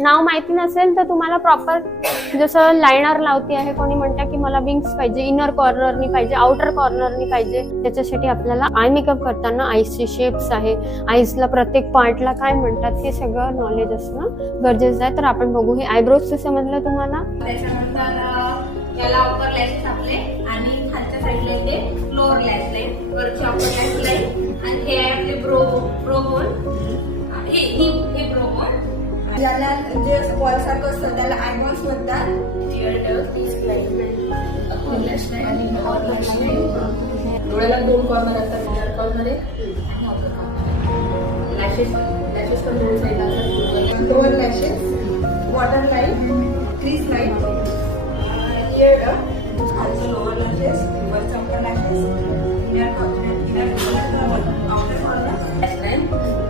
नाव माहिती नसेल तर तुम्हाला प्रॉपर जसं लायनर लावते आहे, कोणी म्हणतं की मला विंग्स पाहिजे, इनर कॉर्नरनी पाहिजे, आउटर कॉर्नरनी पाहिजे, त्याच्यासाठी आपल्याला आय मेकअप करताना आईजचे शेप्स आहे, आईजला प्रत्येक पार्टला काय म्हणतात हे सगळं नॉलेज असणं गरजेचं आहे. तर आपण बघू. हे आयब्रोजचं समजलं तुम्हाला. त्याच्यानंतर याला अपर लॅशेस आपले आणि खालच्या साईडला इथे लोअर लॅश लाईन, वरची अपर लॅश लाईन आणि हे आहे आपले ब्रो बोन, हे ब्रो बोन. याला जे बॉल सारखं असतं त्याला आयब्रोज म्हणतात. डोळ्याला 2 कॉर्नर असतात, इनर कॉर्नर आहे आणि आउटर कॉर्नर. लॅशेस पण 2 साईडला असतात. Lower lashes, border line, crease line, इयर खालचं लोअर लॅशेस, वरचं upper lashes, inner corner, outer corner, lash line.